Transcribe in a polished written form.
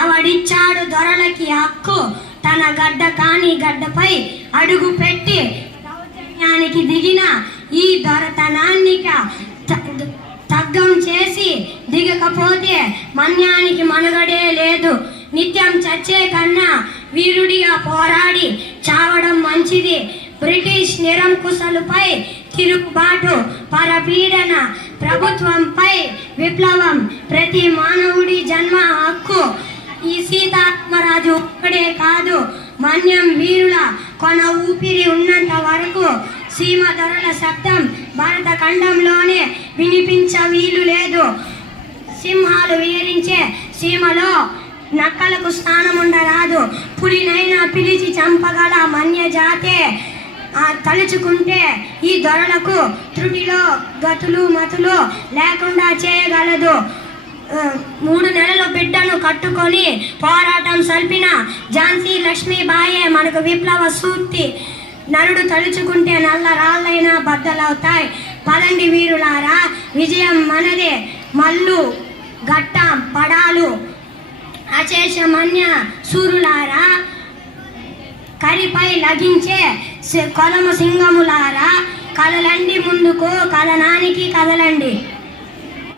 ఎవడిచ్చాడు దొరలకి హక్కు? తన గడ్డ కాని గడ్డపై అడుగు పెట్టి దౌర్జన్యానికి దిగిన ఈ దొరతనాన్నిక తగ్గం చేసి దిగకపోతే మన్యానికి మనుగడే లేదు. నిత్యం చచ్చే కన్నా వీరుడిగా పోరాడి చావడం మంచిది. బ్రిటిష్ నిరంకుశులపై తిరుగుబాటు, పరపీడన, ప్రభుత్వంపై విప్లవం, ప్రతి మానవుడి జన్మ హక్కు. ఈ సీతారామరాజు ఒక్కడే కాదు, మన్యం వీరుల కొన ఊపిరి ఉన్నంత వరకు సీమ ధరల శబ్దం భారత ఖండంలోనే వినిపించ వీలు లేదు. సింహాలు వీరించే సీమలో నక్కలకు స్థానం ఉండరాదు. పులినైనా పిలిచి చంపగల మన్య జాతే తలుచుకుంటే ఈ దొరలకు త్రుటిలో గతులు మతులు లేకుండా చేయగలదు. 3 నెలల బిడ్డను కట్టుకొని పోరాటం సల్పిన ఝాన్సీ లక్ష్మీబాయే మనకు విప్లవ సూక్తి. నరుడు తలుచుకుంటే నల్ల రాళ్ళైనా బద్దలవుతాయి. పదండి వీరులారా, విజయం మనదే. మల్లు గట్ట పడాలు అచేషమన్య సూరులారా, కరిపై లగించే కొలమ సింగములారా, కదలండి ముందుకు, కథనానికి కదలండి.